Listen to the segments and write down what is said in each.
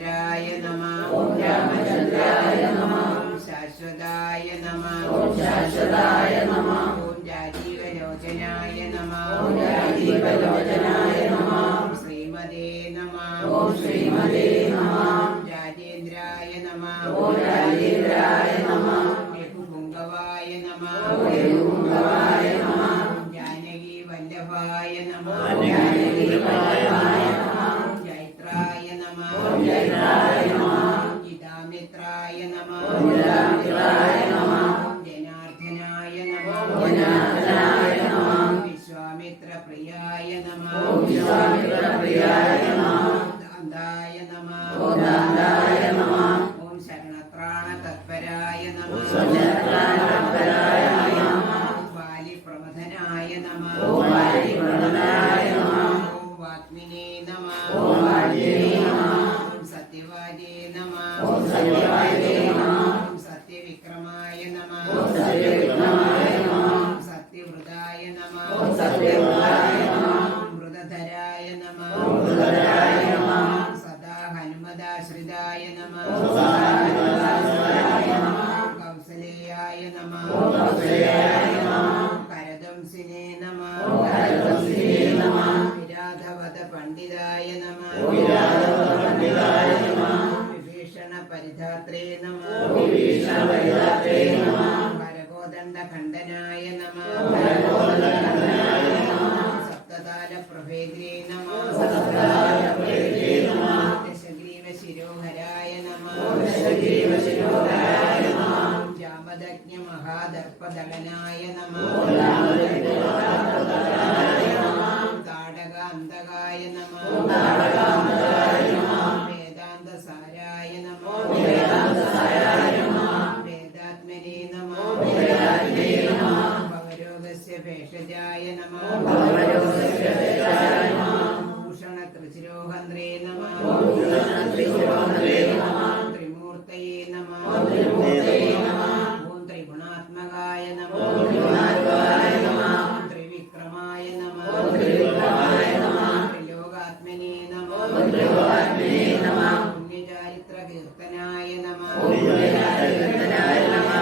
രാമചന്ദ്രായ നമഃ. ഓം രാമചന്ദ്രായ നമഃ. ഓം ശാശ്വതായ നമഃ. ഓം ശാശ്വതായ നമഃ. ഓം രാജീവലോചനായ നമഃ. ഓം രാജീവലോചനായ നമഃ. ഓം ശ്രീമതേ നമഃ. ഓം ശ്രീമതേ നമഃ. ഓം രാജേന്ദ്രായ നമഃ. ഓം രാജേന്ദ്രായ നമഃ. രഘുപുംഗവായ നമഃ. ഓം രഘുപുംഗവായ നമഃ. ഓം ജാനകി വല്ലഭായ നമഃ. ഓം ജാനകി വല്ലഭായ നമഃ. ഓം ജൈത്രായ നമഃ. ഓം ജൈത്രായ നമഃ. ഓം ജിതാമിത്രായ നമഃ. ഓം ജിതാമിത്രായ നമഃ. ഓം ജനാർദ്ദനായ നമഃ. ഓം ജനാർദ്ദനായ നമഃ. വിശ്വാമിത്രപ്രിയായ നമഃ. ഓം വിശ്വാമിത്രപ്രിയായ നമഃ. ഓം ദാന്തായ നമഃ. ഓം ദാന്തായ നമഃ. ഓം ശരണത്രാണതത്പരായ നമഃ. ശരണത്രാണതത്പരായ നമഃ. ഓം വാലിപ്രമഥനായ നമഃ. ഓം വാലിപ്രമഥനായ നമഃ. ഓം വാഗ്മിനേ നമഃ. ഓം വാഗ്മിനേ നമഃ. ഓം സത്യവാദേ നമഃ. ഓം സത്യവാദേ നമഃ. ഓം സത്യവിക്രമായ നമഃ. ഓം സത്യവിക്രമായ നമഃ. ഓം സത്യവൃതായ നമഃ. ഓം സത്യവൃതായ നമഃ. ഓം മൃതധരായ നമഃ. ഓം മൃതധരായ നമഃ. ഓം സദാ ഹനുമദാശ്രിതായ നമഃ. ഓം സദാ ഹനുമദാശ്രിതായ നമഃ. ഓം കൗസലേയായ നമഃ. ഓം കൗസലേയായ നമഃ. ഓം കരദംസിനേ നമഃ. ഓം കരദംസിനേ നമഃ. വിരാധവദ പണ്ഡിതായ നമഃ. ഓം വിരാധപണ്ഡിതായ നമഃ. വിഭീഷണ പരിധാത്രേ നമഃ. ഓം വിഭീഷണപരിധാത്രേ നമഃ. കരകോദണ്ഡ ഖണ്ഡനായ നമഃ. കരകോദണ്ഡഖണ്ഡനായ നമഃ. സപ്തതാല പ്രഭേദ്രേ നമഃ. സപ്തതാലപ്രേതേ നമഃ. ദശഗ്രീവ ശിരോഹരായ നമഃ. ഓം ദശഗ്രീവശിരോധരായ നമഃ. ജാമദഗ്ഞ മഹാദർപ്പദളനായ നമഃ. ഓം രാമചന്ദ്രായ നമഃ. താടക അന്തകായ നമഃ. ഓം താടകാന്തകായ നമഃ. വേദാന്ത സാരായ നമഃ. ഓം വേദാന്തസാരായ നമഃ. വേദാത്മനേ നമഃ. ഓം വേദാത്മനേ നമഃ. ഭവരോഗസ്യ ഭേഷജായ നമഃ. ഓം ഭവരോഗസ്യ ഭേഷജായ നമഃ. ഭൂഷണ ത്രിശിരോഹന്ത്രേ നമഃ. ഓം ഭൂഷണത്രിശിരോധരേ നമഃ. ത്രിമൂർത്തയേ നമഃ. ഓം ത്രിമൂർത്തയേ നമഃ. ഓം ത്രിഗുണാത്മകായ നമഃ. ഓം ത്രിഗുണാത്മകായ നമഃ. ഓം ത്രിവിക്രമായ നമഃ. ഓം ത്രിവിക്രമായ നമഃ. ത്രിലോകാത്മനേ നമഃ. ഓം ത്രിലോകാത്മനേ നമഃ. പുണ്യചാരിത്ര കീർത്തനായ നമഃ. ഓം പുണ്യചാരിത്രനായ നമഃ.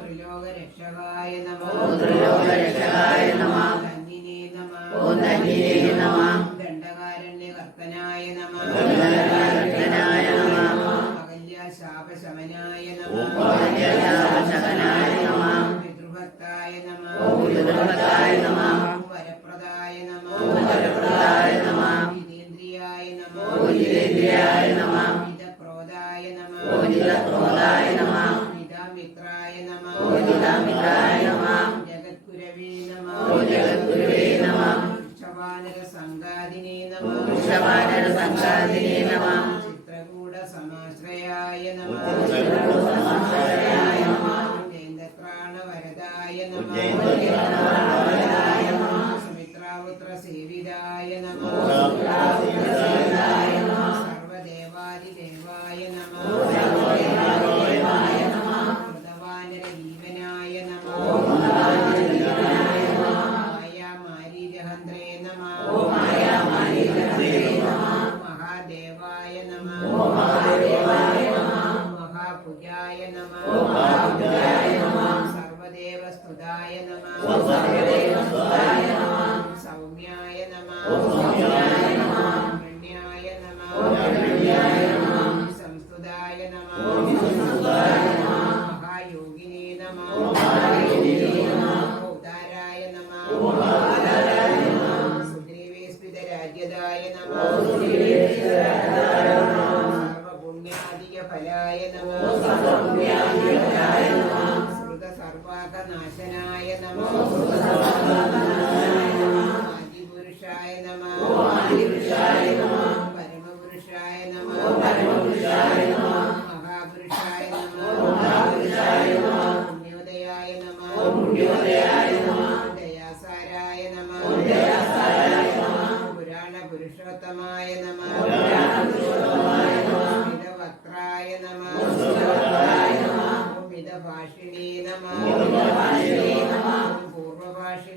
ത്രിലോകരക്ഷകായ നമഃ. ഓം ത്രിലോകരക്ഷകായ നമഃ. ധന്യനേ നമഃ. ഓം ധന്യനേ നമഃ. ദണ്ഡകാരണ്യകർത്തനായ നമഃ. ദണ്ഡകാരണ്യകർത്തനായ നമഃ. അകല്യാശാപശമനായ ഓം നമഃ. അകല്യാശാപശമനായ നമഃ. പിതൃഭക്തായ നമഃ. ഓം പിതൃഭക്തായ നമഃ. ഓം വരപ്രദായ നമഃ. ഓം വരപ്രദായ നമഃ. ജിതേന്ദ്രിയായ നമഃ. ഓം ജിതേന്ദ്രിയായ നമഃ. ജിതക്രോധായ നമഃ. ഓം ജിതക്രോധായ നമഃ. ജിതാമിത്രായ നമഃ. ഓം ജിതാമിത്രായ നമഃ. ജഗദ്ഗുരവേ നമഃ. ഓം ജഗദ്ഗുരുവേ നമഃ. വൃക്ഷവാനര സംഘാതിനേ നമഃ. വൃഷവാനര സംഘാതിനേ നമഃ. ചിത്രകൂട സമാശ്രയായ നമഃ. ചിത്രകൂടസമാശ്രയായ നമഃ. ജയന്തത്രാണവരദായ നമഃ. ജയന്തത്രാണവരദായ നമഃ. സുമിത്രാപുത്ര സേവിതായ നമഃ. സുമിത്രാപുത്രസേവിതായ നമഃ. സർവദേവാദിദേവായ നമഃ. സർവദേവാദിദേവായ നമഃ. മൃതവാനര ജീവനായ നമഃ. ഓം മഹാദേവായ നമഃ. മായാമാരീരഹന്ത്രേ നമഃ. ഓം മായാമാരീരഹന്ത്രേ നമഃ. മഹാദേവായ നമഃ. ഓം മഹാദേവായ നമഃ. മഹാപുജായ നമഃ. ഓം മഹാപുജായ നമഃ. സർവദേവസ്തുതായ നമഃ. സർവദേവസ്തുതായ നമഃ. സൗമ്യായ നമഃ. ഓം സൗമ്യായ നമഃ. ബ്രഹ്മണ്യായ നമഃ. ഓം ബ്രഹ്മണ്യായ നമഃ. സംസ്തുതായ നമഃ. ഓം സംസ്തുതായ നമഃ. മഹായോഗിനേ നമഃ. ഓം മഹായോഗിനേ നമഃ. ഉദാരായ നമഃ. ഓം ഉദാരായ നമഃ. സുഗ്രീവേസ്മിതരാജ്യതായ നമഃ. ഓം സുഗ്രീവേസ്മിതരാജ്യതായ നമഃ. സർവപുണ്യാദിക ഫലായ നമഃ. ഓം സർവപുണ്യാദികഫലായ നമഃ. സർവസർവാകനാശനായ നമഃ. ഓം സർവസർവാകനാശനായ നമഃ. ആദിപുരുഷായ നമഃ. ഓം ആദിപുരുഷായ നമഃ. പരമപുരുഷായ നമഃ. ഓം പരമപുരുഷായ നമഃ. മഹാപുരുഷായ നമഃ. ഓം മഹാപുരുഷായ നമഃ. പുണ്യോദയായ നമഃ. ഓം പുണ്യോദയായ നമഃ. ദയാസാരായ നമഃ. ഓം ദയാസാരായ നമഃ. പുരാണപുരുഷോത്തമായ നമഃ. പുരാണപുരുഷോത്തമായ നമഃ. മിതവക്ത്രായ നമഃ. ഓം സുരവക്ത്രായ നമഃ. മിതഭാഷിണേ നമഃ. ഓം മിതഭാഷിണേ നമഃ. പൂർവഭാഷ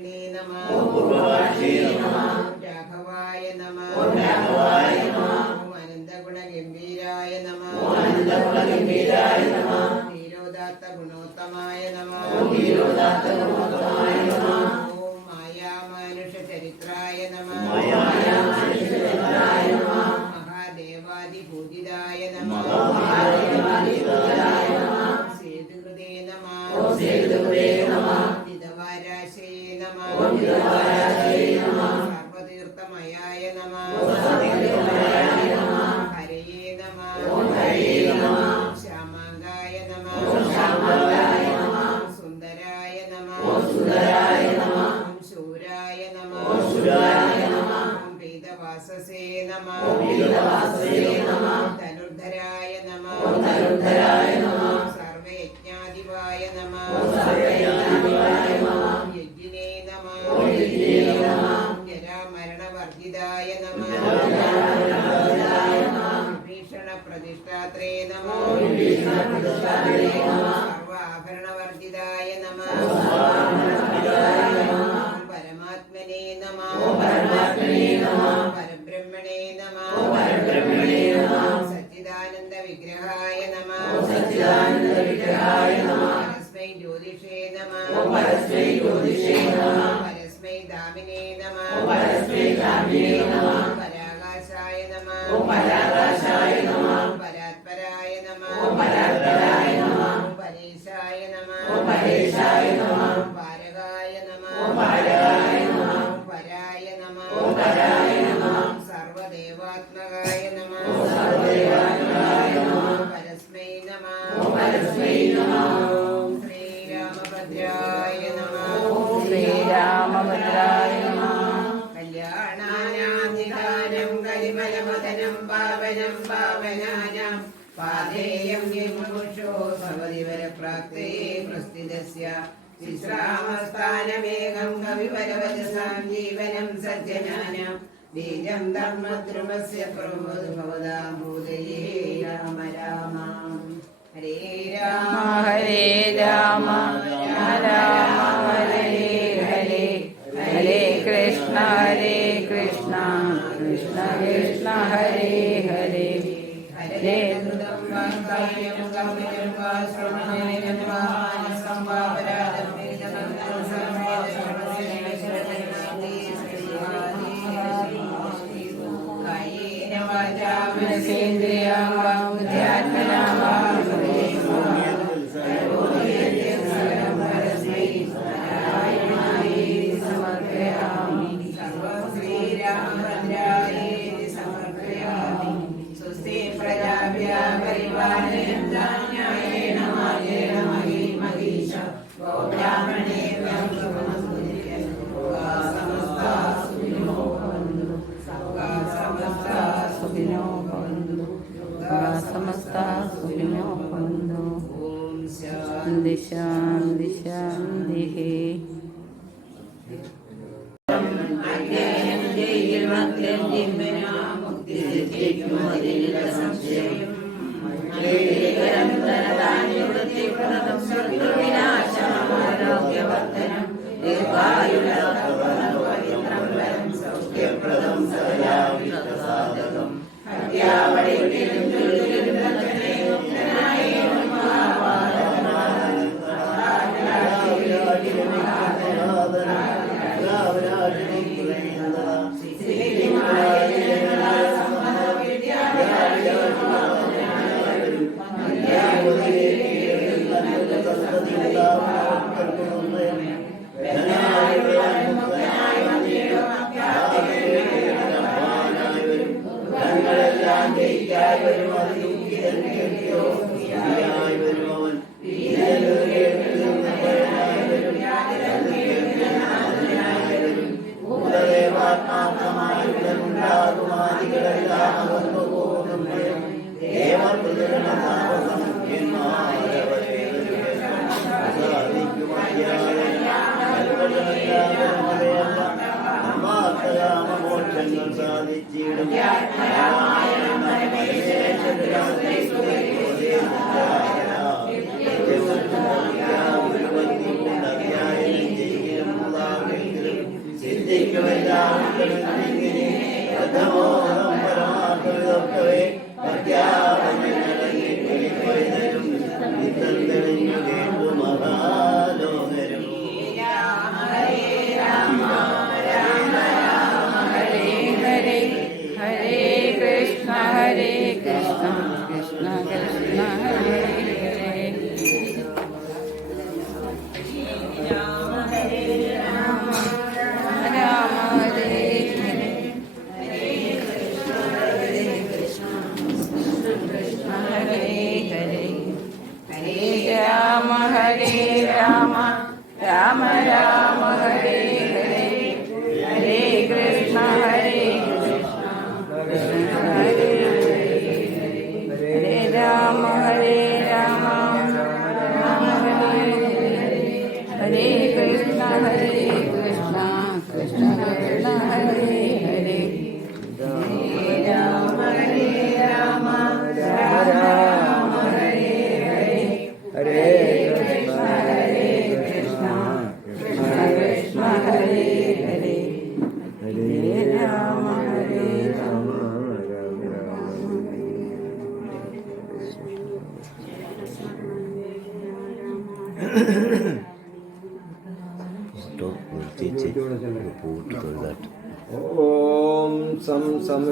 ഗംഭീരായ നമഃ ഗംഭീരായ നമഃ നീരോദാത്ത ഗുണോത്തമായ നമഃ നീരോദാത്ത ഗുണോത്തമായ നമഃ ഓം മായാമാനുഷ ചരിത്രായ നമഃ മായാമനുഷ്യചരിത്രായ നമഃ മഹാദേവാദി പൂജിതായ നമഃ മഹാദേവാദിപൂജിതായ നമഃ സേതുകൃതേ നമഃ ഓം സേതുകൃതേ നമഃ നിതവാരാശയേ നമഃ ഓം നിതവാരാശയേ നമഃ സർവതീർത്ഥമയായ നമഃ ഓം സർവതീർത്ഥമയായ നമഃ ഹരയേ നമഃ ഓം ഹരയേ നമഃ ശ്യാമാംഗായ നമഃ ഓം ശ്യാമാംഗായ നമഃ സുന്ദരായ നമഃ ഓം സുന്ദരായ നമഃ ഓം ശൂരായ നമഃ ഓം ശൂരായ നമഃ ഓം പീതവാസസേ നമഃ ഓം പീതവാസസേ നമഃ ധനുർധരായ നമഃ ഓം ധനുർധരായ നമഃ സർവയജ്ഞാധിപായ നമഃ ഓം സർവയജ്ഞാധിപായ നമഃ യജ്ഞിനേ നമഃ ഓം യജ്ഞിനേ നമഃ ജരാമരണവർജിതായ നമഃ ജരാമരണവർജിതായ നമഃ വിഭീഷണപ്രതിഷ്ഠാത്രേ നമഃ വിഭീഷണപ്രതിഷ്ഠാത്രേ നമഃ സർവാഭരണവർജിതായ നമഃ സർവാഭരണവർജിതായ നമഃ ഓം പരമാത്മനേ നമഃ ഓം പരമാത്മനേ നമഃ പരബ്രഹ്മണേ നമഃ ഓം പരബ്രഹ്മണേ നമഃ സച്ചിദാനന്ദ വിഗ്രഹായ നമഃ ഓം സച്ചിദാനന്ദ വിഗ്രഹായ നമഃ പരസ്മൈ ജ്യോതിഷേ നമഃ ഓം പരസ്മൈ ജ്യോതിഷേ നമഃ പരസ്മൈ ധാമിനേ നമഃ ഓം പരസ്മൈ ധാമിനേ നമഃ പരാകാശായ നമഃ ഓം പരാകാശായ നമഃ പരാത്പരായ നമഃ ഓം പരാത്പരായ നമഃ പരേശായ നമഃ ഓം പരേശായ നമഃ പാരകായ നമഃ ഓം പാരകായ നമഃ പരായ നമഃ ഓം പരായ നമഃ സർവദേവാത്മകായ നമഃ ഓം സർവദേവാത്മകായ നമഃ പരസ്മൈ നമഃ ഓം പരസ്മൈ നമഃ ഓം ശ്രീരാമഭദ്രായ നമഃ ഓം ശ്രീരാമഭദ്രായ നമഃ കല്യാണാനാധികാരം കരിമലമദനം പാവനം പാവനാനാം പാദേയം നിർമുഷോ ഭവതിവരപ്രാപ്തേ പ്രസ്ഥിതസ്യ വിശ്രാമസ്ഥാനമേകം കവിവരവചസാം ജീവനം സജ്ജനാനാം ബീജം ധർമ്മദ്രുമസ്യ പ്രമോദ് ഭവതാം ഭൂതയേ രാമ രാമ ഹരേ രാമ ഹരേ രാമ രാമ ഹരേ ഹരേ ഹരേ കൃഷ്ണ കൃഷ്ണ കൃഷ്ണ ഹരേ ഹരേ ഹരേ ൃതം വാങ്കായം കർമ്മം വാ ശ്രവണേന വാ സംവാപരാധം കായേന വാചാ മനസേന്ദ്രിയാ വാ ബുദ്ധ്യാത്മനാ വാ സമർപ്പയാമി സർവം ശ്രീരാമഭദ്രായേതി സമർപ്പയാമി സ്വസ്തി പ്രജാഭ്യാ പരിപാലയന്താം ന്യായേന മാർഗേണ മഹീമഹീശ ഗോബ്രാഹ്മണേഭ്യः ശുഭമസ്തു നിത്യം ലോകാ സമസ്താ സുഖിനോ ഭവന്തു ലോകാ സമസ്താ സുഖിനോ ഭവന്തു ലോകാ സമസ്താ സുഖിനോ ഭവന്തു ഓം ശാന്തി ശാന്തി ശാന്തിഃ സിദ്ധിക്കുമെല്ലാം ഹരേ ഹരേ ഹരേ രാമ രാമ രാമ ഹരേ ഹരേ ഹരേ കൃഷ്ണ കൃഷ്ണ ഹരേ ഹരേ ഹരേ രാമ രാമ ഹരേ ഹരേ ഹരേ കൃഷ്ണ കൃഷ്ണ കൃഷ്ണ ഹരേ ഹരേ ഹരേ രാമ രാമ രാമ ഹരേ ഹരേ ഹരേ കൃഷ്ണ കൃഷ്ണ കൃഷ്ണ ഹരേ ഹരേ ഹരേ രാമ രാമ ഓം സം